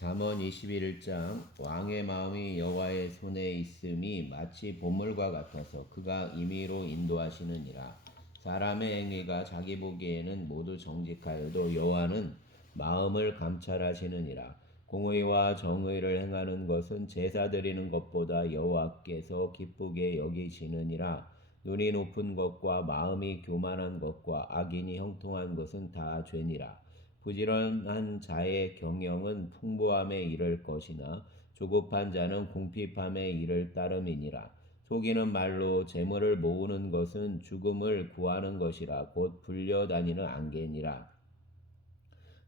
잠언 21장 왕의 마음이 여호와의 손에 있음이 마치 보물과 같아서 그가 임의로 인도하시느니라. 사람의 행위가 자기 보기에는 모두 정직하여도 여호와는 마음을 감찰하시느니라. 공의와 정의를 행하는 것은 제사 드리는 것보다 여호와께서 기쁘게 여기시느니라. 눈이 높은 것과 마음이 교만한 것과 악인이 형통한 것은 다 죄니라. 부지런한 자의 경영은 풍부함에 이를 것이나 조급한 자는 궁핍함에 이를 따름이니라. 속이는 말로 재물을 모으는 것은 죽음을 구하는 것이라 곧 불려다니는 안개니라.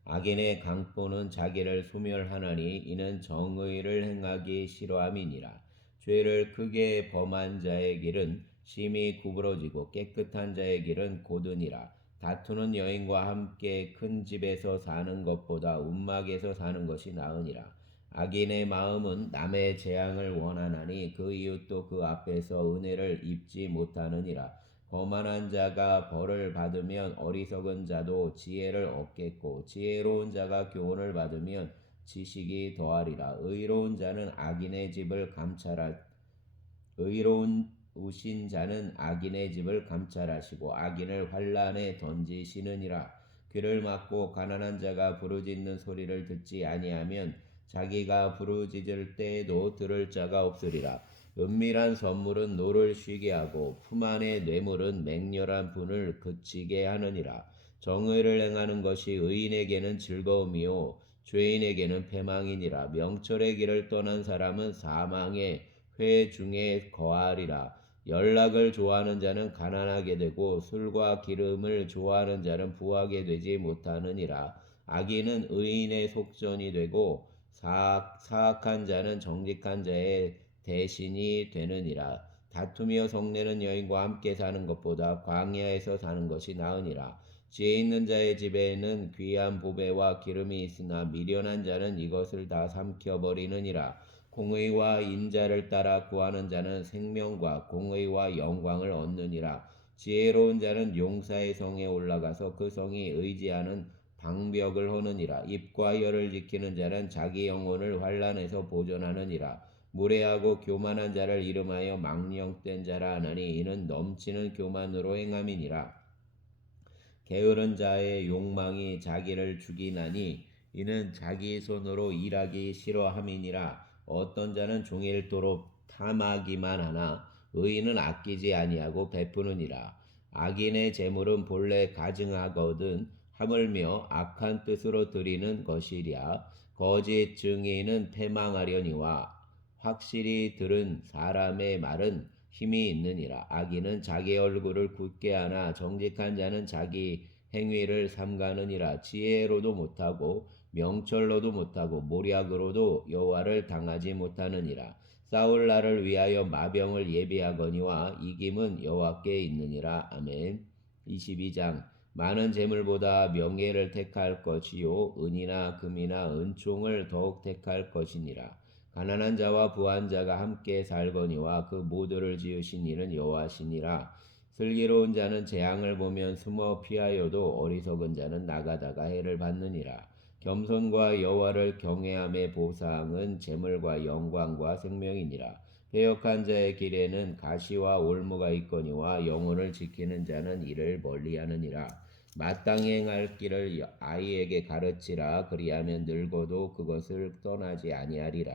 악인의 강포는 자기를 소멸하나니 이는 정의를 행하기 싫어함이니라. 죄를 크게 범한 자의 길은 심히 구부러지고 깨끗한 자의 길은 곧으니라. 다투는 여인과 함께 큰 집에서 사는 것보다 움막에서 사는 것이 나으니라. 악인의 마음은 남의 재앙을 원하나니 그 이웃도 그 앞에서 은혜를 입지 못하느니라. 거만한 자가 벌을 받으면 어리석은 자도 지혜를 얻겠고 지혜로운 자가 교훈을 받으면 지식이 더하리라. 의로운 자는 악인의 집을 의로우신 자는 악인의 집을 감찰하시고 악인을 환난에 던지시느니라. 귀를 막고 가난한 자가 부르짖는 소리를 듣지 아니하면 자기가 부르짖을 때에도 들을 자가 없으리라. 은밀한 선물은 노를 쉬게 하고 품 안의 뇌물은 맹렬한 분을 그치게 하느니라. 정의를 행하는 것이 의인에게는 즐거움이요 죄인에게는 패망이니라. 명철의 길을 떠난 사람은 사망의 회 중에 거하리라. 연락을 좋아하는 자는 가난하게 되고 술과 기름을 좋아하는 자는 부하게 되지 못하느니라. 악인은 의인의 속전이 되고 사악한 자는 정직한 자의 대신이 되느니라. 다투며 성내는 여인과 함께 사는 것보다 광야에서 사는 것이 나으니라. 지혜 있는 자의 집에는 귀한 보배와 기름이 있으나 미련한 자는 이것을 다 삼켜버리느니라. 공의와 인자를 따라 구하는 자는 생명과 공의와 영광을 얻느니라. 지혜로운 자는 용사의 성에 올라가서 그 성이 의지하는 방벽을 허느니라. 입과 혀를 지키는 자는 자기 영혼을 환난에서 보존하느니라. 무례하고 교만한 자를 이름하여 망령된 자라 하나니 이는 넘치는 교만으로 행함이니라. 게으른 자의 욕망이 자기를 죽이나니 이는 자기 손으로 일하기 싫어함이니라. 어떤 자는 종일토록 탐하기만 하나 의인은 아끼지 아니하고 베푸느니라. 악인의 재물은 본래 가증하거든 하물며 악한 뜻으로 드리는 것이랴. 거짓 증인은 패망하려니와 확실히 들은 사람의 말은 힘이 있느니라. 악인은 자기 얼굴을 굳게 하나 정직한 자는 자기 행위를 삼가느니라. 지혜로도 못하고 명철로도 못하고 모략으로도 여호와를 당하지 못하느니라. 싸울 날을 위하여 마병을 예비하거니와 이김은 여호와께 있느니라. 아멘. 22장 많은 재물보다 명예를 택할 것이요 은이나 금이나 은총을 더욱 택할 것이니라. 가난한 자와 부한 자가 함께 살거니와 그 모두를 지으신 이는 여호와시니라. 슬기로운 자는 재앙을 보면 숨어 피하여도 어리석은 자는 나가다가 해를 받느니라. 겸손과 여호와를 경외함의 보상은 재물과 영광과 생명이니라. 패역한 자의 길에는 가시와 올무가 있거니와 영혼을 지키는 자는 이를 멀리하느니라. 마땅히 행할 길을 아이에게 가르치라. 그리하면 늙어도 그것을 떠나지 아니하리라.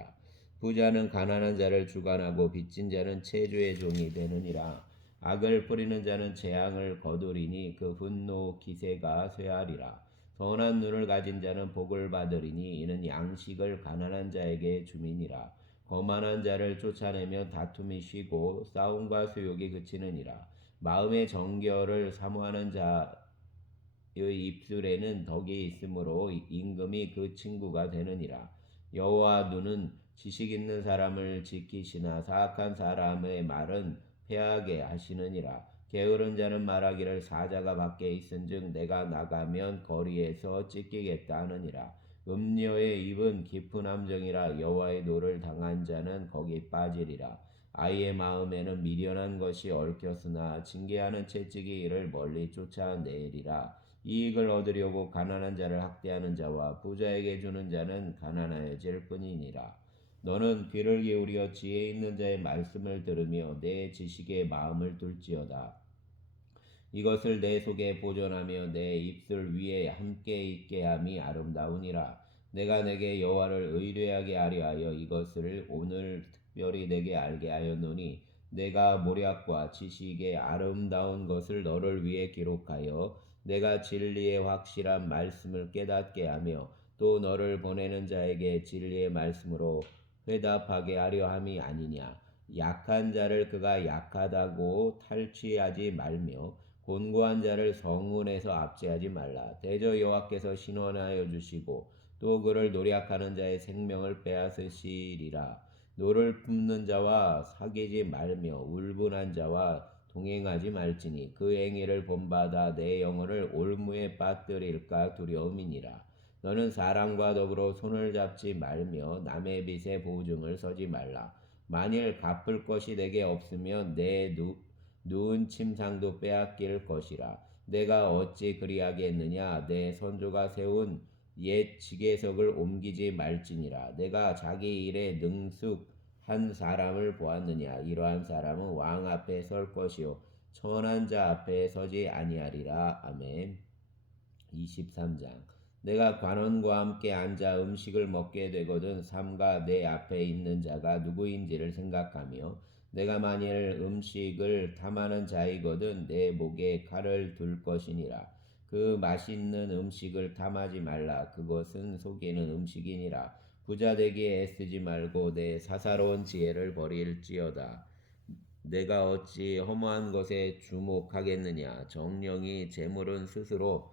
부자는 가난한 자를 주관하고 빚진 자는 체주의 종이 되느니라. 악을 뿌리는 자는 재앙을 거두리니 그 분노 기세가 쇠하리라. 선한 눈을 가진 자는 복을 받으리니 이는 양식을 가난한 자에게 주민이라. 거만한 자를 쫓아내면 다툼이 쉬고 싸움과 수욕이 그치느니라. 마음의 정결을 사모하는 자의 입술에는 덕이 있으므로 임금이 그 친구가 되느니라. 여호와 눈은 지식 있는 사람을 지키시나 사악한 사람의 말은 패하게 하시느니라. 게으른 자는 말하기를 사자가 밖에 있은즉 내가 나가면 거리에서 찢기겠다 하느니라. 음녀의 입은 깊은 함정이라. 여호와의 노를 당한 자는 거기 빠지리라. 아이의 마음에는 미련한 것이 얽혔으나 징계하는 채찍이 이를 멀리 쫓아내리라. 이익을 얻으려고 가난한 자를 학대하는 자와 부자에게 주는 자는 가난하여질 뿐이니라. 너는 귀를 기울여 지혜 있는 자의 말씀을 들으며 내 지식에 마음을 둘지어다. 이것을 내 속에 보존하며 내 입술 위에 함께 있게 함이 아름다우니라. 내가 내게 여호와를 의뢰하게 하려 하여 이것을 오늘 특별히 내게 알게 하였노니 내가 모략과 지식의 아름다운 것을 너를 위해 기록하여 내가 진리의 확실한 말씀을 깨닫게 하며 또 너를 보내는 자에게 진리의 말씀으로 회답하게 하려 함이 아니냐. 약한 자를 그가 약하다고 탈취하지 말며 곤고한 자를 성문에서 압제하지 말라. 대저 여호와께서 신원하여 주시고 또 그를 노략하는 자의 생명을 빼앗으시리라. 노를 품는 자와 사귀지 말며 울분한 자와 동행하지 말지니 그 행위를 본받아 내 영혼을 올무에 빠뜨릴까 두려움이니라. 너는 사람과 더불어 손을 잡지 말며 남의 빚에 보증을 서지 말라. 만일 갚을 것이 내게 없으면 내 누운 침상도 빼앗길 것이라. 내가 어찌 그리하겠느냐. 내 선조가 세운 옛 지계석을 옮기지 말지니라. 내가 자기 일에 능숙한 사람을 보았느냐. 이러한 사람은 왕 앞에 설 것이요 천한 자 앞에 서지 아니하리라. 아멘. 23장. 내가 관원과 함께 앉아 음식을 먹게 되거든 삼가 내 앞에 있는 자가 누구인지를 생각하며 내가 만일 음식을 탐하는 자이거든 내 목에 칼을 둘 것이니라. 그 맛있는 음식을 탐하지 말라. 그것은 속이는 음식이니라. 부자 되기에 애쓰지 말고 내 사사로운 지혜를 버릴지어다. 내가 어찌 허무한 것에 주목하겠느냐. 정령이 재물은 스스로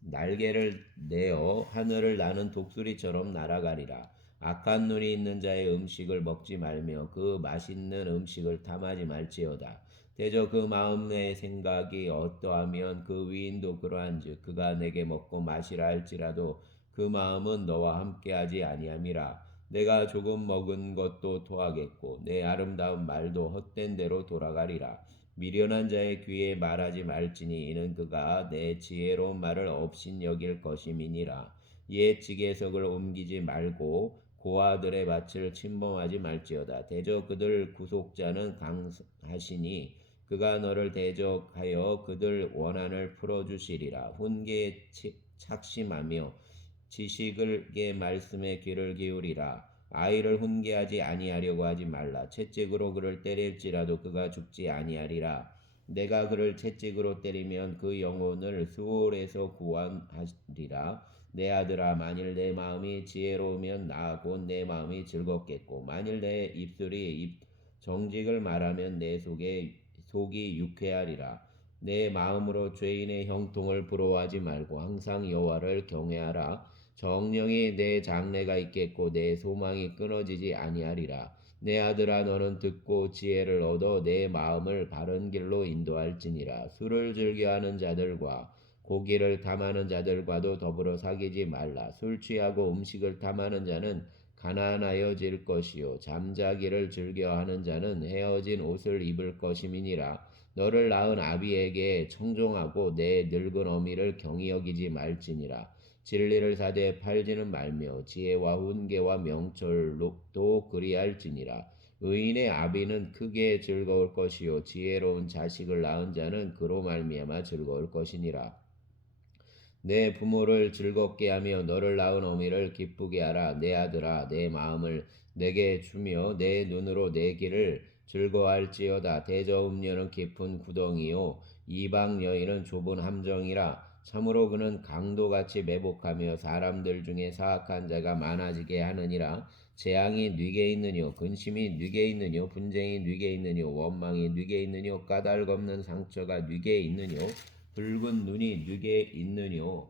날개를 내어 하늘을 나는 독수리처럼 날아가리라. 악한 눈이 있는 자의 음식을 먹지 말며 그 맛있는 음식을 탐하지 말지어다. 대저 그 마음 내의 생각이 어떠하면 그 위인도 그러한즉 그가 내게 먹고 마시라 할지라도 그 마음은 너와 함께하지 아니함이라. 내가 조금 먹은 것도 토하겠고 내 아름다운 말도 헛된 대로 돌아가리라. 미련한 자의 귀에 말하지 말지니 이는 그가 내 지혜로운 말을 업신여길 것임이니라. 옛 지계석을 옮기지 말고 고아들의 밭을 침범하지 말지어다. 대저 그들 구속자는 강하시니 그가 너를 대적하여 그들 원한을 풀어주시리라. 훈계에 착심하며 지식의 말씀에 귀를 기울이라. 아이를 훈계하지 아니하려고 하지 말라. 채찍으로 그를 때릴지라도 그가 죽지 아니하리라. 내가 그를 채찍으로 때리면 그 영혼을 수월에서 구원하리라. 내 아들아, 만일 내 마음이 지혜로우면 나 곧 내 마음이 즐겁겠고 만일 내 입술이 정직을 말하면 내 속이 유쾌하리라. 내 마음으로 죄인의 형통을 부러워하지 말고 항상 여호와를 경외하라. 정령이 내 장래가 있겠고 내 소망이 끊어지지 아니하리라. 내 아들아, 너는 듣고 지혜를 얻어 내 마음을 바른 길로 인도할지니라. 술을 즐겨하는 자들과 고기를 탐하는 자들과도 더불어 사귀지 말라. 술 취하고 음식을 탐하는 자는 가난하여질 것이요 잠자기를 즐겨하는 자는 헤어진 옷을 입을 것임이니라. 너를 낳은 아비에게 청종하고 내 늙은 어미를 경히 여기지 말지니라. 진리를 사되 팔지는 말며 지혜와 훈계와 명철도 그리할지니라. 의인의 아비는 크게 즐거울 것이요 지혜로운 자식을 낳은 자는 그로 말미암아 즐거울 것이니라. 내 부모를 즐겁게 하며 너를 낳은 어미를 기쁘게 하라. 내 아들아, 내 마음을 내게 주며 내 눈으로 내 길을 즐거워할지어다. 대저 음녀는 깊은 구덩이요 이방 여인은 좁은 함정이라. 참으로 그는 강도같이 매복하며 사람들 중에 사악한 자가 많아지게 하느니라. 재앙이 뉘게 있느뇨 근심이 뉘게 있느뇨 분쟁이 뉘게 있느뇨 원망이 뉘게 있느뇨 까닭 없는 상처가 뉘게 있느뇨 붉은 눈이 뉘게 있느뇨.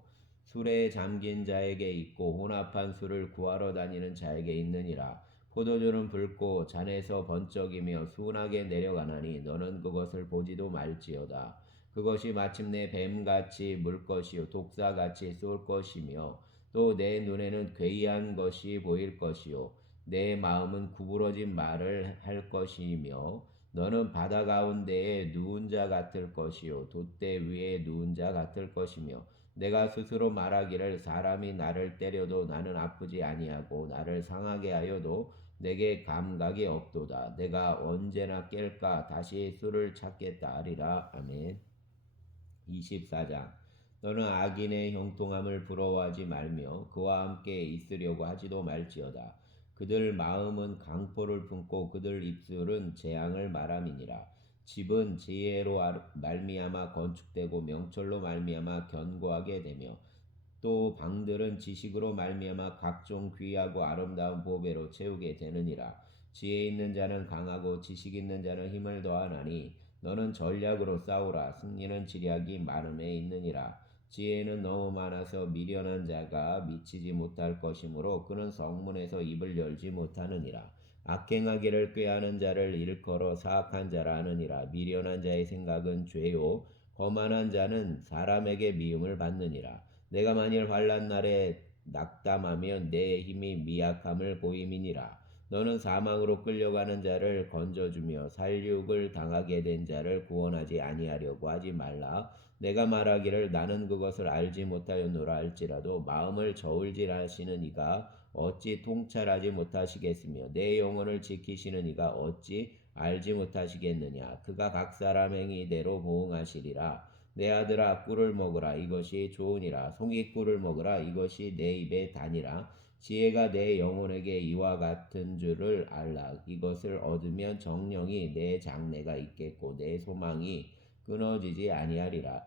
술에 잠긴 자에게 있고 혼합한 술을 구하러 다니는 자에게 있느니라. 포도주는 붉고 잔에서 번쩍이며 순하게 내려가나니 너는 그것을 보지도 말지어다. 그것이 마침내 뱀같이 물 것이요 독사같이 쏠 것이며 또 내 눈에는 괴이한 것이 보일 것이요 내 마음은 구부러진 말을 할 것이며 너는 바다 가운데에 누운 자 같을 것이요 돛대 위에 누운 자 같을 것이며 내가 스스로 말하기를 사람이 나를 때려도 나는 아프지 아니하고 나를 상하게 하여도 내게 감각이 없도다. 내가 언제나 깰까 다시 술을 찾겠다 하리라. 아멘. 24장. 너는 악인의 형통함을 부러워하지 말며 그와 함께 있으려고 하지도 말지어다. 그들 마음은 강포를 품고 그들 입술은 재앙을 말함이니라. 집은 지혜로 말미암아 건축되고 명철로 말미암아 견고하게 되며 또 방들은 지식으로 말미암아 각종 귀하고 아름다운 보배로 채우게 되느니라. 지혜 있는 자는 강하고 지식 있는 자는 힘을 더하나니 너는 전략으로 싸우라. 승리는 지략이 많음에 있느니라. 지혜는 너무 많아서 미련한 자가 미치지 못할 것이므로 그는 성문에서 입을 열지 못하느니라. 악행하기를 꾀하는 자를 일컬어 사악한 자라 하느니라. 미련한 자의 생각은 죄요 거만한 자는 사람에게 미움을 받느니라. 내가 만일 환난 날에 낙담하면 내 힘이 미약함을 보임이니라. 너는 사망으로 끌려가는 자를 건져주며 살육을 당하게 된 자를 구원하지 아니하려고 하지 말라. 내가 말하기를 나는 그것을 알지 못하였노라 할지라도 마음을 저울질하시는 이가 어찌 통찰하지 못하시겠으며 내 영혼을 지키시는 이가 어찌 알지 못하시겠느냐. 그가 각 사람 행위대로 보응하시리라. 내 아들아 꿀을 먹으라 이것이 좋으니라. 송이꿀을 먹으라 이것이 내 입에 다니라. 지혜가 내 영혼에게 이와 같은 줄을 알라. 이것을 얻으면 정령이 내 장래가 있겠고 내 소망이 끊어지지 아니하리라.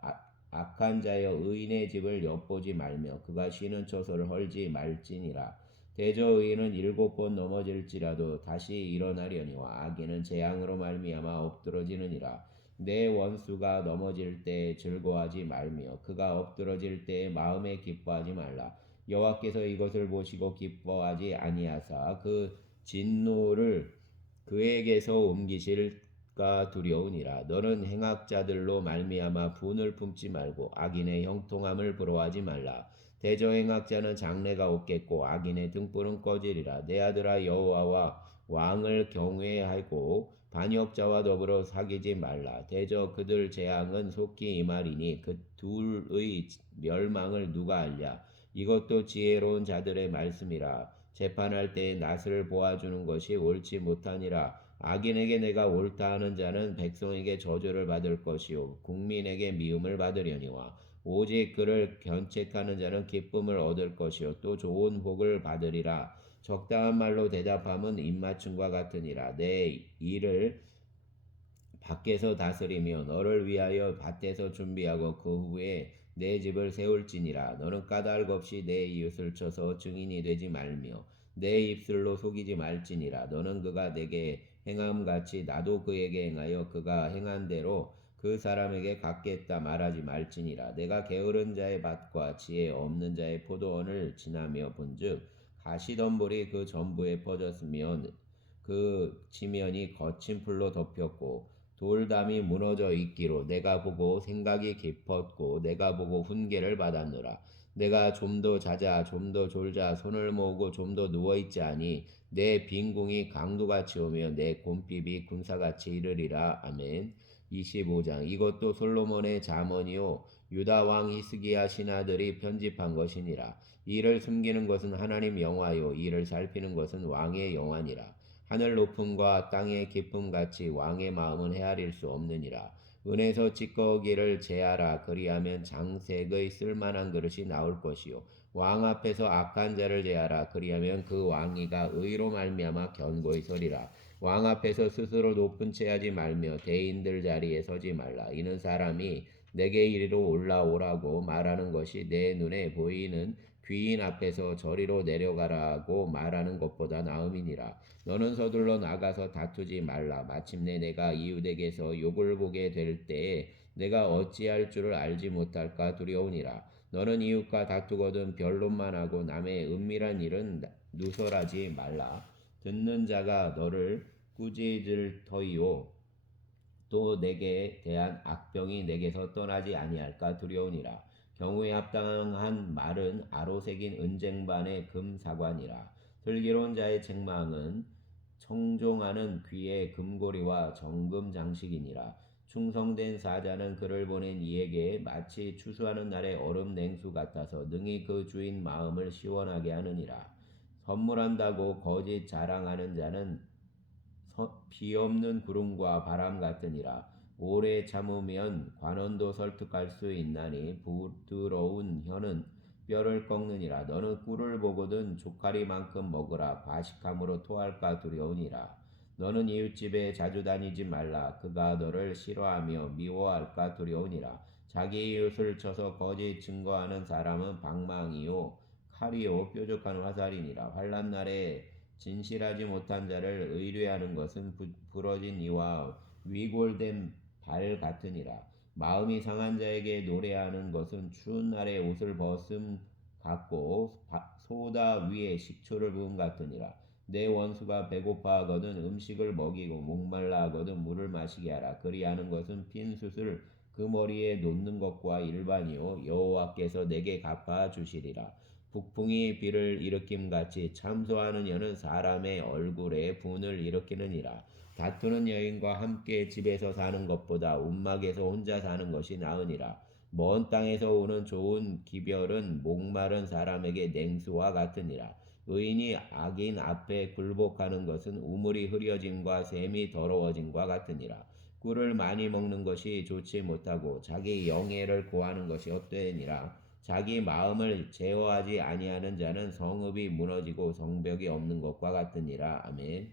악한 자여 의인의 집을 엿보지 말며 그가 쉬는 처소를 헐지 말지니라. 대저 의인은 7번 넘어질지라도 다시 일어나려니와 악인은 재앙으로 말미암아 엎드러지느니라. 내 원수가 넘어질 때 즐거워하지 말며 그가 엎드러질 때 마음에 기뻐하지 말라. 여호와께서 이것을 보시고 기뻐하지 아니하사 그 진노를 그에게서 옮기실까 두려우니라. 너는 행악자들로 말미암아 분을 품지 말고 악인의 형통함을 부러워하지 말라. 대저 행악자는 장래가 없겠고 악인의 등불은 꺼지리라. 내 아들아 여호와와 왕을 경외하고 반역자와 더불어 사귀지 말라. 대저 그들 재앙은 속히 임하리니 그 둘의 멸망을 누가 알랴. 이것도 지혜로운 자들의 말씀이라. 재판할 때에 낯을 보아주는 것이 옳지 못하니라. 악인에게 내가 옳다 하는 자는 백성에게 저주를 받을 것이요 국민에게 미움을 받으려니와 오직 그를 견책하는 자는 기쁨을 얻을 것이요 또 좋은 복을 받으리라. 적당한 말로 대답함은 입맞춤과 같으니라. 내 일을 밖에서 다스리며 너를 위하여 밭에서 준비하고 그 후에 내 집을 세울지니라. 너는 까닭 없이 내 이웃을 쳐서 증인이 되지 말며 내 입술로 속이지 말지니라. 너는 그가 내게 행함같이 나도 그에게 행하여 그가 행한 대로 그 사람에게 갚겠다 말하지 말지니라. 내가 게으른 자의 밭과 지혜 없는 자의 포도원을 지나며 본즉 가시덤불이 그 전부에 퍼졌으면 그 지면이 거친 풀로 덮였고 돌담이 무너져 있기로 내가 보고 생각이 깊었고 내가 보고 훈계를 받았노라. 내가 좀 더 자자 좀 더 졸자 손을 모으고 좀 더 누워있자니 내 빈궁이 강도같이 오며 내 곰핍이 군사같이 이르리라. 아멘. 25장. 이것도 솔로몬의 잠언이요 유다 왕 히스기야 신하들이 편집한 것이니라. 이를 숨기는 것은 하나님 영화요 이를 살피는 것은 왕의 영화니라. 하늘 높음과 땅의 깊음 같이 왕의 마음은 헤아릴 수 없느니라. 은에서 찌꺼기를 제하라. 그리하면 장색의 쓸만한 그릇이 나올 것이요 왕 앞에서 악한 자를 제하라. 그리하면 그 왕위가 의로 말미암아 견고히 서리라. 왕 앞에서 스스로 높은 채 하지 말며 대인들 자리에 서지 말라. 이는 사람이 내게 이리로 올라오라고 말하는 것이 내 눈에 보이는 귀인 앞에서 저리로 내려가라고 말하는 것보다 나음이니라. 너는 서둘러 나가서 다투지 말라. 마침내 내가 이웃에게서 욕을 보게 될 때에 내가 어찌할 줄을 알지 못할까 두려우니라. 너는 이웃과 다투거든 변론만 하고 남의 은밀한 일은 누설하지 말라. 듣는 자가 너를 꾸짖을 터이요 또 내게 대한 악병이 내게서 떠나지 아니할까 두려우니라. 경우에 합당한 말은 아로 새긴 은쟁반의 금사관이라. 슬기로운 자의 책망은 청종하는 귀의 금고리와 정금 장식이니라. 충성된 사자는 그를 보낸 이에게 마치 추수하는 날의 얼음 냉수 같아서 능히 그 주인 마음을 시원하게 하느니라. 선물한다고 거짓 자랑하는 자는 비 없는 구름과 바람 같으니라. 오래 참으면 관원도 설득할 수 있나니 부드러운 혀는 뼈를 꺾느니라. 너는 꿀을 보거든 조카리만큼 먹으라. 과식함으로 토할까 두려우니라. 너는 이웃집에 자주 다니지 말라. 그가 너를 싫어하며 미워할까 두려우니라. 자기 이웃을 쳐서 거짓 증거하는 사람은 방망이요 칼이요 뾰족한 화살이니라. 환난 날에 진실하지 못한 자를 의뢰하는 것은 부러진 이와 위골된 발 같으니라. 마음이 상한 자에게 노래하는 것은 추운 날에 옷을 벗음 같고 소다 위에 식초를 부음 같으니라. 내 원수가 배고파하거든 음식을 먹이고 목말라 하거든 물을 마시게 하라. 그리하는 것은 핀 숯을 그 머리에 놓는 것과 일반이요 여호와께서 내게 갚아 주시리라. 북풍이 비를 일으킴같이 참소하는 여는 사람의 얼굴에 분을 일으키느니라. 다투는 여인과 함께 집에서 사는 것보다 움막에서 혼자 사는 것이 나으니라. 먼 땅에서 오는 좋은 기별은 목마른 사람에게 냉수와 같으니라. 의인이 악인 앞에 굴복하는 것은 우물이 흐려짐과 샘이 더러워짐과 같으니라. 꿀을 많이 먹는 것이 좋지 못하고 자기 영예를 구하는 것이 헛되니라. 자기 마음을 제어하지 아니하는 자는 성읍이 무너지고 성벽이 없는 것과 같으니라. 아멘.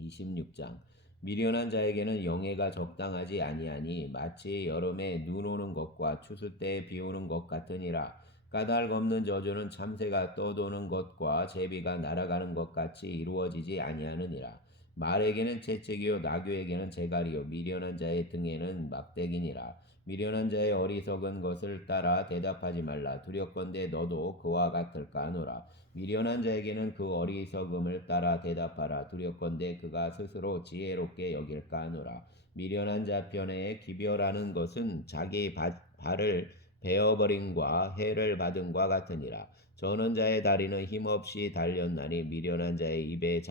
26장. 미련한 자에게는 영예가 적당하지 아니하니 마치 여름에 눈 오는 것과 추수 때에 비 오는 것 같으니라. 까닭 없는 저주는 참새가 떠도는 것과 제비가 날아가는 것 같이 이루어지지 아니하느니라. 말에게는 채찍이요 나귀에게는 재갈이요 미련한 자의 등에는 막대기니라. 미련한 자의 어리석은 것을 따라 대답하지 말라. 두렵건대 너도 그와 같을까 하노라. 미련한 자에게는 그 어리석음을 따라 대답하라. 두렵건대 그가 스스로 지혜롭게 여길까 하노라. 미련한 자 편에 기별하는 것은 자기 발을 베어버림과 해를 받음과 같으니라. 저는 자의 다리는 힘없이 달렸나니 미련한 자의 입에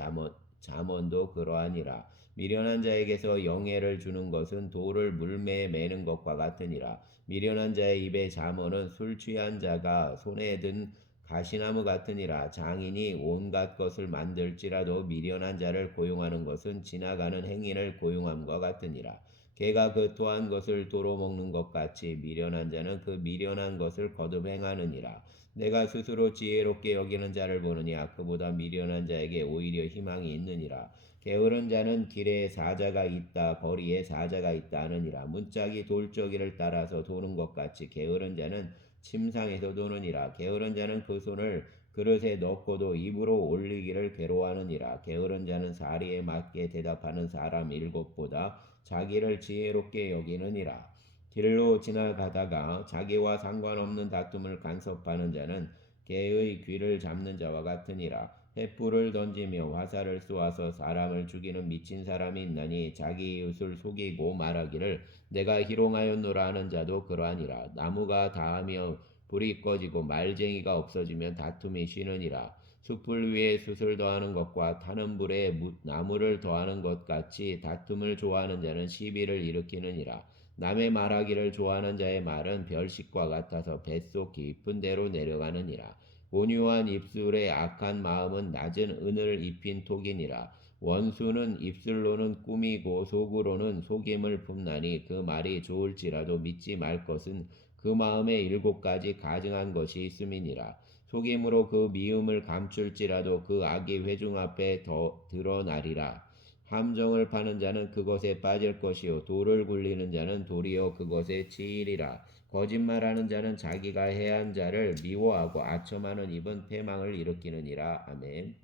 잠언도 그러하니라. 미련한 자에게서 영예를 주는 것은 돌을 물매에 매는 것과 같으니라. 미련한 자의 입에 잠언은 술 취한 자가 손에 든 가시나무 같으니라. 장인이 온갖 것을 만들지라도 미련한 자를 고용하는 것은 지나가는 행인을 고용함과 같으니라. 개가 그 토한 것을 도로 먹는 것 같이 미련한 자는 그 미련한 것을 거듭 행하느니라. 내가 스스로 지혜롭게 여기는 자를 보느냐 그보다 미련한 자에게 오히려 희망이 있느니라. 게으른 자는 길에 사자가 있다 거리에 사자가 있다 하느니라. 문짝이 돌저기를 따라서 도는 것 같이 게으른 자는 침상에서 도느니라. 게으른 자는 그 손을 그릇에 넣고도 입으로 올리기를 괴로워하느니라. 게으른 자는 사리에 맞게 대답하는 사람 7보다 자기를 지혜롭게 여기느니라. 길로 지나가다가 자기와 상관없는 다툼을 간섭하는 자는 개의 귀를 잡는 자와 같으니라. 횃불을 던지며 화살을 쏘아서 사람을 죽이는 미친 사람이 있나니 자기 이웃을 속이고 말하기를 내가 희롱하였노라 하는 자도 그러하니라. 나무가 다하며 불이 꺼지고 말쟁이가 없어지면 다툼이 쉬느니라. 숯불 위에 숯을 더하는 것과 타는 불에 나무를 더하는 것 같이 다툼을 좋아하는 자는 시비를 일으키느니라. 남의 말하기를 좋아하는 자의 말은 별식과 같아서 뱃속 깊은 데로 내려가느니라. 온유한 입술의 악한 마음은 낮은 은을 입힌 톡이니라. 원수는 입술로는 꾸미고 속으로는 속임을 품나니 그 말이 좋을지라도 믿지 말 것은 그 마음에 7가지 가증한 것이 있음이니라. 속임으로 그 미움을 감출지라도 그 악이 회중 앞에 더 드러나리라. 함정을 파는 자는 그것에 빠질 것이요 돌을 굴리는 자는 도리어 그것에 치이리라. 거짓말하는 자는 자기가 해한 자를 미워하고 아첨하는 입은 패망을 일으키느니라. 아멘.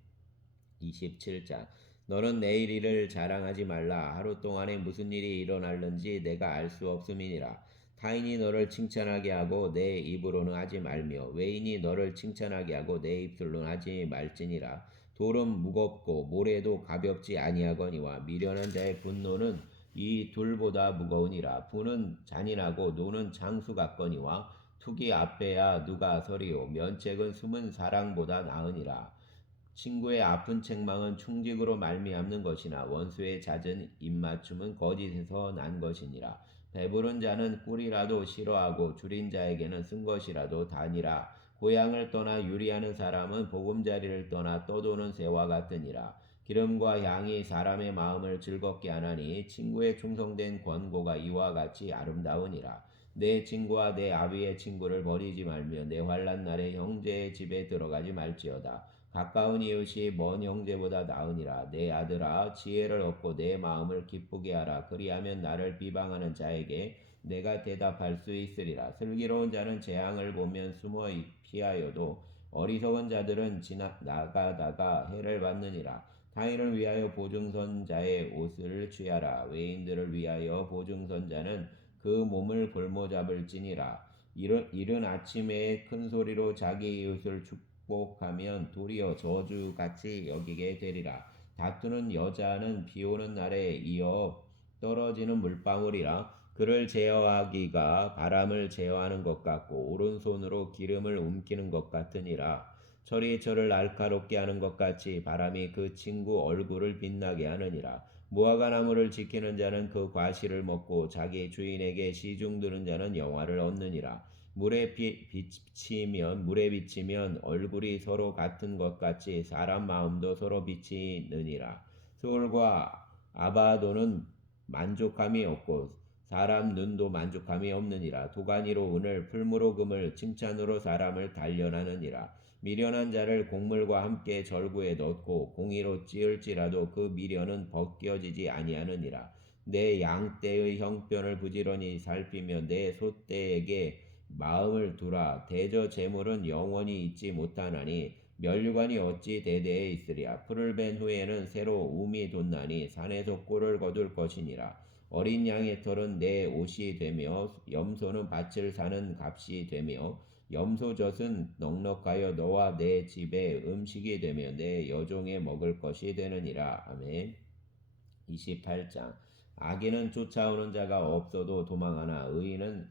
27장. 너는 내일 일을 자랑하지 말라. 하루 동안에 무슨 일이 일어날는지 내가 알 수 없음이니라. 타인이 너를 칭찬하게 하고 내 입으로는 하지 말며 외인이 너를 칭찬하게 하고 내 입술로는 하지 말지니라. 돌은 무겁고 모래도 가볍지 아니하거니와 미련한 자의 분노는 이 둘보다 무거우니라. 분은 잔인하고 노는 장수 같거니와 투기 앞에야 누가 서리요 면책은 숨은 사랑보다 나으니라. 친구의 아픈 책망은 충직으로 말미암는 것이나 원수의 잦은 입맞춤은 거짓에서 난 것이니라. 배부른 자는 꿀이라도 싫어하고 줄인 자에게는 쓴 것이라도 다니라. 고향을 떠나 유리하는 사람은 보금자리를 떠나 떠도는 새와 같으니라. 기름과 향이 사람의 마음을 즐겁게 하나니 친구의 충성된 권고가 이와 같이 아름다우니라. 내 친구와 내 아비의 친구를 버리지 말며 내 환난 날에 형제의 집에 들어가지 말지어다. 가까운 이웃이 먼 형제보다 나으니라. 내 아들아 지혜를 얻고 내 마음을 기쁘게 하라. 그리하면 나를 비방하는 자에게 내가 대답할 수 있으리라. 슬기로운 자는 재앙을 보면 숨어 피하여도 어리석은 자들은 나가다가 해를 받느니라. 타인을 위하여 보증선자의 옷을 취하라. 외인들을 위하여 보증선자는 그 몸을 볼모잡을지니라. 이른 아침에 큰 소리로 자기 이웃을 축복하면 도리어 저주같이 여기게 되리라. 다투는 여자는 비오는 날에 이어 떨어지는 물방울이라. 그를 제어하기가 바람을 제어하는 것 같고 오른손으로 기름을 움키는 것 같으니라. 철이 철을 날카롭게 하는 것 같이 바람이 그 친구 얼굴을 빛나게 하느니라. 무화과 나무를 지키는 자는 그 과실을 먹고 자기 주인에게 시중 드는 자는 영화를 얻느니라. 물에 비치면 얼굴이 서로 같은 것 같이 사람 마음도 서로 비치느니라. 소울과 아바도는 만족함이 없고 사람 눈도 만족함이 없느니라. 도가니로 은을 풀무로 금을 칭찬으로 사람을 단련하느니라. 미련한 자를 곡물과 함께 절구에 넣고 공의로 찌을지라도 그 미련은 벗겨지지 아니하느니라. 내 양떼의 형편을 부지런히 살피며 내 소떼에게 마음을 두라. 대저 재물은 영원히 잊지 못하나니 멸류관이 어찌 대대에 있으랴. 풀을 벤 후에는 새로 움이 돋나니 산에서 꿀을 거둘 것이니라. 어린 양의 털은 내 옷이 되며 염소는 밭을 사는 값이 되며 염소젖은 넉넉하여 너와 내 집의 음식이 되며 내 여종의 먹을 것이 되느니라. 아멘. 28장. 악인은 쫓아오는 자가 없어도 도망하나 의인은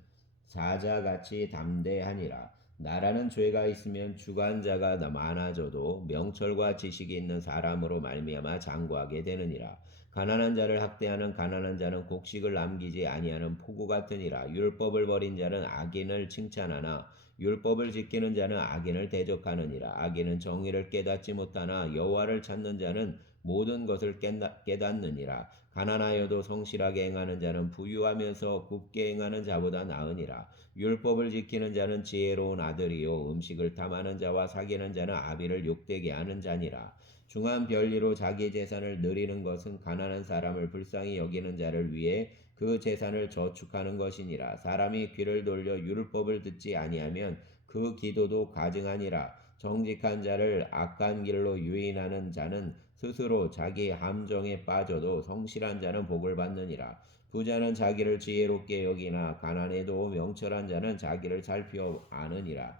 사자같이 담대하니라. 나라는 죄가 있으면 주관자가 많아져도 명철과 지식이 있는 사람으로 말미암아 장구하게 되느니라. 가난한 자를 학대하는 가난한 자는 곡식을 남기지 아니하는 포구 같으니라. 율법을 버린 자는 악인을 칭찬하나 율법을 지키는 자는 악인을 대적하느니라. 악인은 정의를 깨닫지 못하나 여호와를 찾는 자는 모든 것을 깨닫느니라. 가난하여도 성실하게 행하는 자는 부유하면서 굽게 행하는 자보다 나으니라. 율법을 지키는 자는 지혜로운 아들이요 음식을 탐하는 자와 사귀는 자는 아비를 욕되게 하는 자니라. 중한 별리로 자기 재산을 늘리는 것은 가난한 사람을 불쌍히 여기는 자를 위해 그 재산을 저축하는 것이니라. 사람이 귀를 돌려 율법을 듣지 아니하면 그 기도도 가증하니라. 정직한 자를 악한 길로 유인하는 자는 스스로 자기 함정에 빠져도 성실한 자는 복을 받느니라. 부자는 자기를 지혜롭게 여기나 가난해도 명철한 자는 자기를 살펴 아느니라.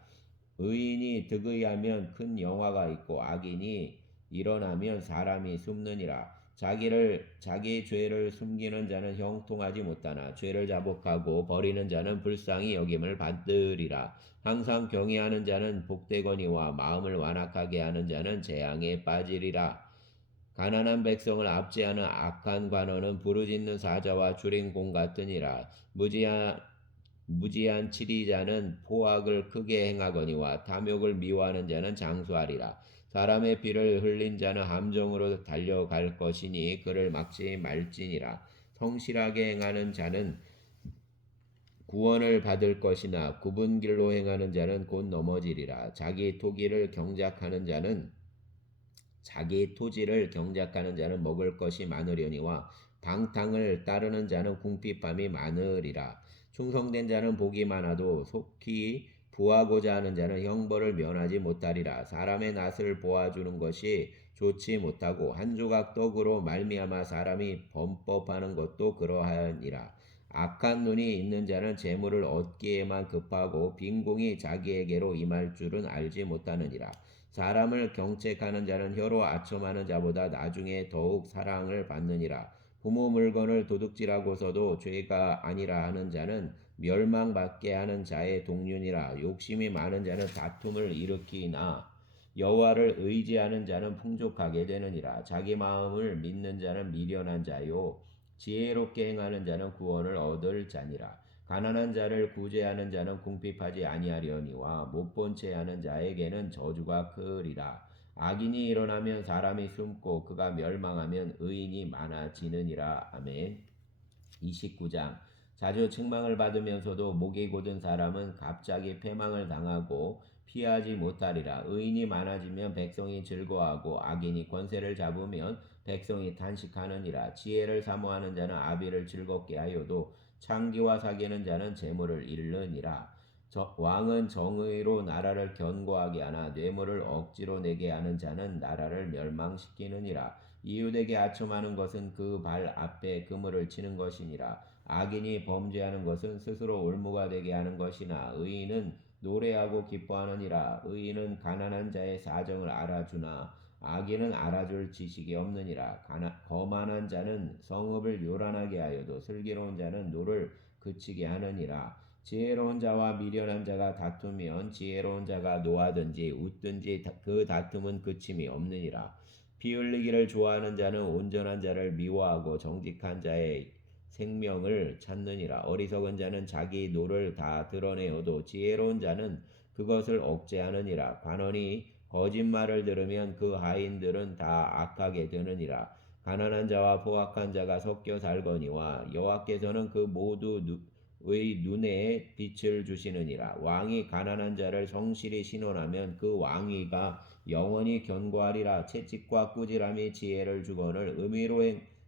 의인이 득의하면 큰 영화가 있고 악인이 일어나면 사람이 숨느니라. 자기 죄를 숨기는 자는 형통하지 못하나 죄를 자복하고 버리는 자는 불쌍히 여김을 받으리라. 항상 경외하는 자는 복되거니와 마음을 완악하게 하는 자는 재앙에 빠지리라. 가난한 백성을 압제하는 악한 관원은 부르짖는 사자와 줄인 공 같으니라. 무지한 치리자는 포악을 크게 행하거니와 탐욕을 미워하는 자는 장수하리라. 사람의 피를 흘린 자는 함정으로 달려갈 것이니 그를 막지 말지니라. 성실하게 행하는 자는 구원을 받을 것이나 굽은 길로 행하는 자는 곧 넘어지리라. 자기 토지를 경작하는 자는 먹을 것이 많으려니와 방탕을 따르는 자는 궁핍함이 많으리라. 충성된 자는 복이 많아도 속히 부하고자 하는 자는 형벌을 면하지 못하리라. 사람의 낯을 보아주는 것이 좋지 못하고 한 조각 떡으로 말미암아 사람이 범법하는 것도 그러하니라. 악한 눈이 있는 자는 재물을 얻기에만 급하고 빈공이 자기에게로 임할 줄은 알지 못하느니라. 사람을 경책하는 자는 혀로 아첨하는 자보다 나중에 더욱 사랑을 받느니라. 부모 물건을 도둑질하고서도 죄가 아니라 하는 자는 멸망받게 하는 자의 동륜이라. 욕심이 많은 자는 다툼을 일으키나 여호와를 의지하는 자는 풍족하게 되느니라. 자기 마음을 믿는 자는 미련한 자요 지혜롭게 행하는 자는 구원을 얻을 자니라. 가난한 자를 구제하는 자는 궁핍하지 아니하려니와 못본 채 하는 자에게는 저주가 크리라. 악인이 일어나면 사람이 숨고 그가 멸망하면 의인이 많아지느니라. 아멘. 29장. 자주 책망을 받으면서도 목이 곧은 사람은 갑자기 패망을 당하고 피하지 못하리라. 의인이 많아지면 백성이 즐거워하고 악인이 권세를 잡으면 백성이 탄식하느니라. 지혜를 사모하는 자는 아비를 즐겁게 하여도 창기와 사귀는 자는 재물을 잃느니라. 왕은 정의로 나라를 견고하게 하나 뇌물을 억지로 내게 하는 자는 나라를 멸망시키느니라. 이웃에게 아첨하는 것은 그 발 앞에 그물을 치는 것이니라. 악인이 범죄하는 것은 스스로 올무가 되게 하는 것이나 의인은 노래하고 기뻐하느니라. 의인은 가난한 자의 사정을 알아주나 악인은 알아줄 지식이 없느니라. 거만한 자는 성읍을 요란하게 하여도 슬기로운 자는 노를 그치게 하느니라. 지혜로운 자와 미련한 자가 다투면 지혜로운 자가 노하든지 웃든지 그 다툼은 그침이 없느니라. 피 흘리기를 좋아하는 자는 온전한 자를 미워하고 정직한 자의 생명을 찾느니라. 어리석은 자는 자기 노를 다 드러내어도 지혜로운 자는 그것을 억제하느니라. 관원이 거짓말을 들으면 그 하인들은 다 악하게 되느니라. 가난한 자와 포악한 자가 섞여 살거니와 여호와께서는 그 모두의 눈에 빛을 주시느니라. 왕이 가난한 자를 성실히 신원하면 그 왕위가 영원히 견고하리라. 채찍과 꾸지람이 지혜를 주거늘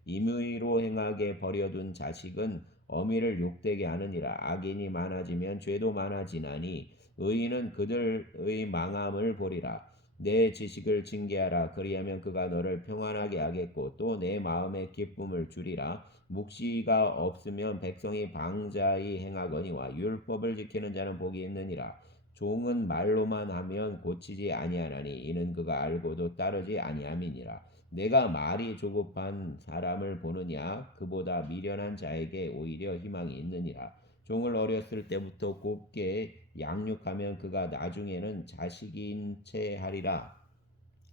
임의로 행하게 버려둔 자식은 어미를 욕되게 하느니라. 악인이 많아지면 죄도 많아지나니 의인은 그들의 망함을 보리라. 내 지식을 징계하라. 그리하면 그가 너를 평안하게 하겠고 또 내 마음에 기쁨을 주리라. 묵시가 없으면 백성이 방자히 행하거니와 율법을 지키는 자는 복이 있느니라. 종은 말로만 하면 고치지 아니하나니 이는 그가 알고도 따르지 아니함이니라. 내가 말이 조급한 사람을 보느냐 그보다 미련한 자에게 오히려 희망이 있느니라. 종을 어렸을 때부터 곱게 양육하면 그가 나중에는 자식인 채 하리라.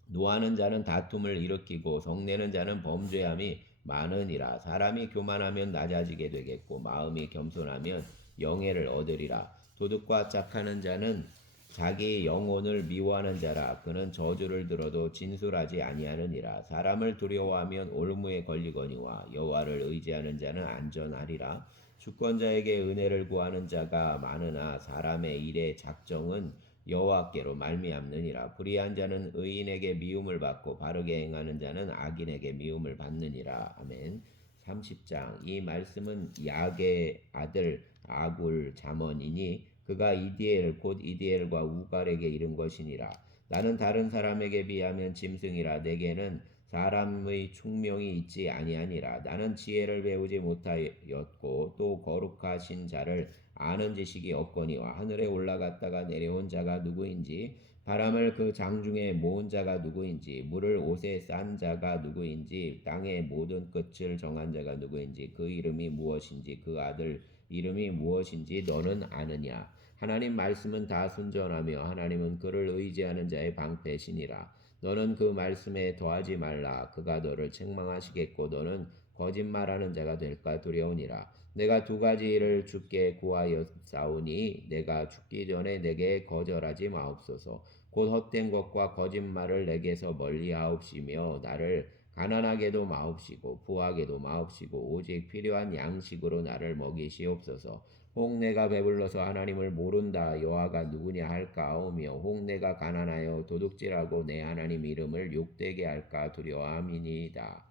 노하는 자는 다툼을 일으키고 성내는 자는 범죄함이 많으니라. 사람이 교만하면 낮아지게 되겠고 마음이 겸손하면 영예를 얻으리라. 도둑과 짝하는 자는 자기 영혼을 미워하는 자라. 그는 저주를 들어도 진술하지 아니하느니라. 사람을 두려워하면 올무에 걸리거니와 여호와를 의지하는 자는 안전하리라. 주권자에게 은혜를 구하는 자가 많으나 사람의 일의 작정은 여호와께로 말미암느니라. 불의한 자는 의인에게 미움을 받고 바르게 행하는 자는 악인에게 미움을 받느니라. 아멘. 30장. 이 말씀은 야의 아들 아굴 자먼이니 그가 이디엘 곧 이디엘과 우갈에게 이른 것이니라. 나는 다른 사람에게 비하면 짐승이라. 내게는 사람의 총명이 있지 아니하니라. 나는 지혜를 배우지 못하였고 또 거룩하신 자를 아는 지식이 없거니와 하늘에 올라갔다가 내려온 자가 누구인지 바람을 그 장중에 모은 자가 누구인지 물을 옷에 싼 자가 누구인지 땅의 모든 끝을 정한 자가 누구인지 그 이름이 무엇인지 그 아들 이름이 무엇인지 너는 아느냐. 하나님 말씀은 다 순전하며 하나님은 그를 의지하는 자의 방패시니라. 너는 그 말씀에 더하지 말라. 그가 너를 책망하시겠고 너는 거짓말하는 자가 될까 두려우니라. 내가 두 가지 일을 주께 구하였사오니 내가 죽기 전에 내게 거절하지 마옵소서. 곧 헛된 것과 거짓말을 내게서 멀리하옵시며 나를 가난하게도 마옵시고 부하게도 마옵시고 오직 필요한 양식으로 나를 먹이시옵소서. 혹 내가 배불러서 하나님을 모른다 여호와가 누구냐 할까오며 혹 내가 가난하여 도둑질하고 내 하나님 이름을 욕되게 할까 두려워함이니이다.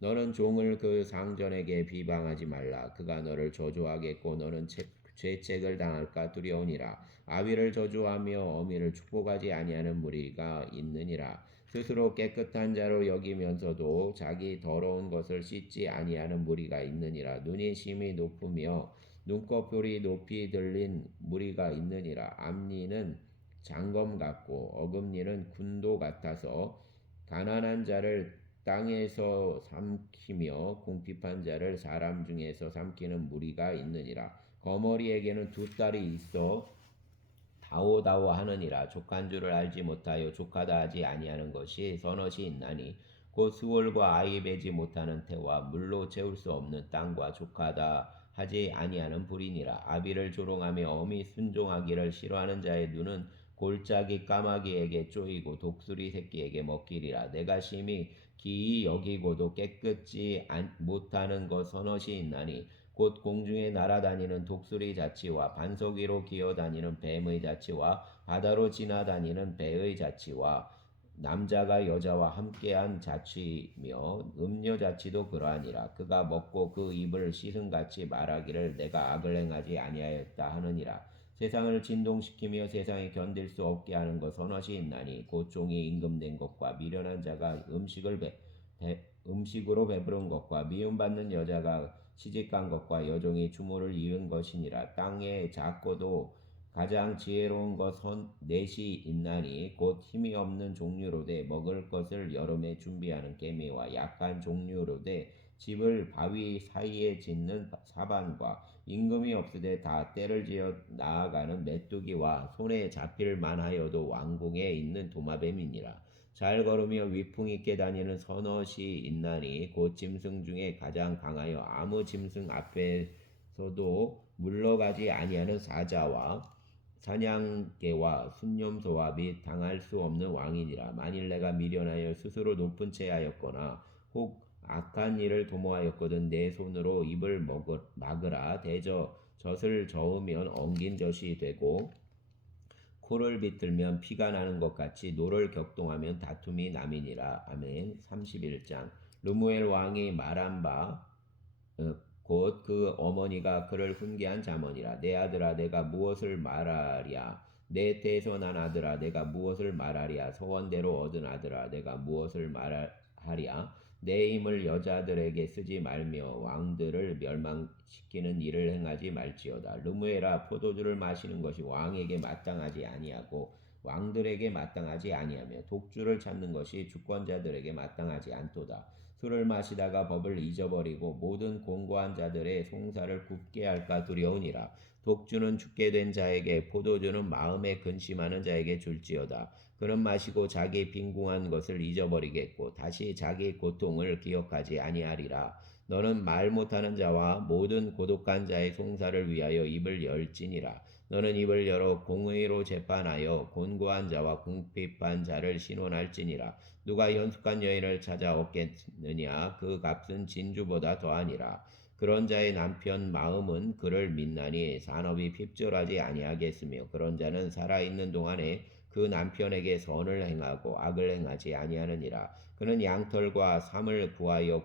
너는 종을 그 상전에게 비방하지 말라. 그가 너를 저주하겠고 너는 죄책을 당할까 두려우니라. 아비를 저주하며 어미를 축복하지 아니하는 무리가 있느니라. 스스로 깨끗한 자로 여기면서도 자기 더러운 것을 씻지 아니하는 무리가 있느니라. 눈이 심히 높으며 눈꺼풀이 높이 들린 무리가 있느니라. 앞니는 장검 같고 어금니는 군도 같아서 가난한 자를 땅에서 삼키며 궁핍한 자를 사람 중에서 삼키는 무리가 있느니라. 거머리에게는 두 딸이 있어 다오다오 하느니라. 족한 줄을 알지 못하여 족하다 하지 아니하는 것이 서넛이 있나니 곧 수월과 아이 베지 못하는 태와 물로 채울 수 없는 땅과 족하다 하지 아니하는 불이니라. 아비를 조롱하며 어미 순종하기를 싫어하는 자의 눈은 골짜기 까마귀에게 쪼이고 독수리 새끼에게 먹히리라. 내가 심히 기이 여기고도 깨끗지 못하는 것 서넛이 있나니 곧 공중에 날아다니는 독수리 자치와 반석 위로 기어다니는 뱀의 자치와 바다로 지나다니는 배의 자치와 남자가 여자와 함께한 자취며 음녀 자치도 그러하니라. 그가 먹고 그 입을 씻음같이 말하기를 내가 악을 행하지 아니하였다 하느니라. 세상을 진동시키며 세상에 견딜 수 없게 하는 것 서넛이 있나니 곧 종이 임금된 것과 미련한 자가 음식으로 배부른 것과 미움받는 여자가 시집간 것과 여종이 주모를 이은 것이니라. 땅에 작고도 가장 지혜로운 것 넷이 있나니 곧 힘이 없는 종류로되 먹을 것을 여름에 준비하는 개미와 약한 종류로되 집을 바위 사이에 짓는 사반과 임금이 없으되 다 때를 지어 나아가는 메뚜기와 손에 잡힐 만하여도 왕궁에 있는 도마뱀이니라. 잘 걸으며 위풍 있게 다니는 서넛이 있나니 곧 짐승 중에 가장 강하여 아무 짐승 앞에서도 물러가지 아니하는 사자와 사냥개와 순념소와 및 당할 수 없는 왕이니라. 만일 내가 미련하여 스스로 높은 채 하였거나 혹 악한 일을 도모하였거든 내 손으로 입을 막으라. 대저 젖을 저으면 엉긴 젖이 되고 코를 비틀면 피가 나는 것 같이 노를 격동하면 다툼이 남이니라. 아멘. 31장. 르무엘 왕이 말한 바 곧 그 어머니가 그를 훈계한 자머니라. 내 아들아 내가 무엇을 말하랴. 내 태에서 난 아들아 내가 무엇을 말하랴. 소원대로 얻은 아들아 내가 무엇을 말하랴. 내 힘을 여자들에게 쓰지 말며 왕들을 멸망시키는 일을 행하지 말지어다. 르무엘아 포도주를 마시는 것이 왕에게 마땅하지 아니하고 왕들에게 마땅하지 아니하며 독주를 찾는 것이 주권자들에게 마땅하지 않도다. 술을 마시다가 법을 잊어버리고 모든 공고한 자들의 송사를 굽게 할까 두려우니라. 독주는 죽게 된 자에게 포도주는 마음에 근심하는 자에게 줄지어다. 그는 마시고 자기 빈궁한 것을 잊어버리겠고 다시 자기 고통을 기억하지 아니하리라. 너는 말 못하는 자와 모든 고독한 자의 송사를 위하여 입을 열지니라. 너는 입을 열어 공의로 재판하여 곤고한 자와 궁핍한 자를 신원할지니라. 누가 현숙한 여인을 찾아 얻겠느냐. 그 값은 진주보다 더하니라. 그런 자의 남편 마음은 그를 믿나니 산업이 핍절하지 아니하겠으며 그런 자는 살아있는 동안에 그 남편에게 선을 행하고 악을 행하지 아니하느니라. 그는 양털과 삼을 구하여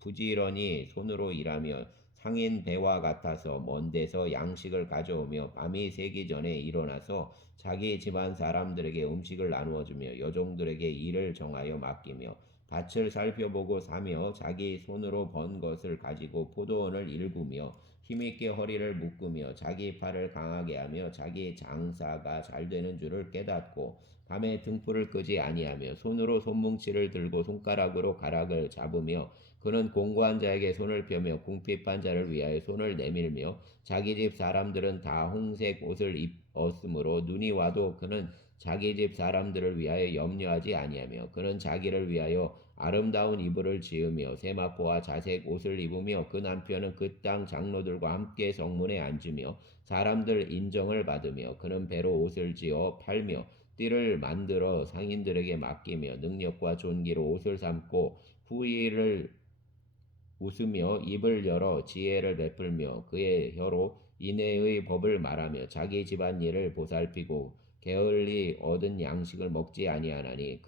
부지런히 손으로 일하며 상인 배와 같아서 먼 데서 양식을 가져오며 밤이 새기 전에 일어나서 자기 집안 사람들에게 음식을 나누어주며 여종들에게 일을 정하여 맡기며 밭을 살펴보고 사며 자기 손으로 번 것을 가지고 포도원을 일구며 힘있게 허리를 묶으며 자기 팔을 강하게 하며 자기 장사가 잘 되는 줄을 깨닫고 밤에 등불을 끄지 아니하며 손으로 손뭉치를 들고 손가락으로 가락을 잡으며 그는 공고한 자에게 손을 펴며 궁핍한 자를 위하여 손을 내밀며 자기 집 사람들은 다 홍색 옷을 입었으므로 눈이 와도 그는 자기 집 사람들을 위하여 염려하지 아니하며 그는 자기를 위하여 아름다운 이불을 지으며 세마포와 자색 옷을 입으며 그 남편은 그 땅 장로들과 함께 성문에 앉으며 사람들 인정을 받으며 그는 배로 옷을 지어 팔며 띠를 만들어 상인들에게 맡기며 능력과 존귀로 옷을 삼고 후의를 웃으며 입을 열어 지혜를 베풀며 그의 혀로 인애의 법을 말하며 자기 집안 일을 보살피고 게을리 얻은 양식을 먹지 아니하나니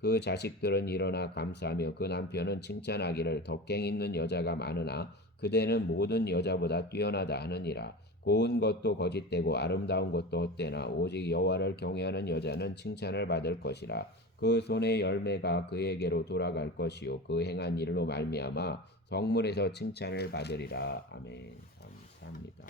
그 자식들은 일어나 감사하며 그 남편은 칭찬하기를 덕행 있는 여자가 많으나 그대는 모든 여자보다 뛰어나다 하느니라. 고운 것도 거짓되고 아름다운 것도 헛되나 오직 여호와를 경외하는 여자는 칭찬을 받을 것이라. 그 손의 열매가 그에게로 돌아갈 것이요 그 행한 일로 말미암아 성문에서 칭찬을 받으리라. 아멘. 감사합니다.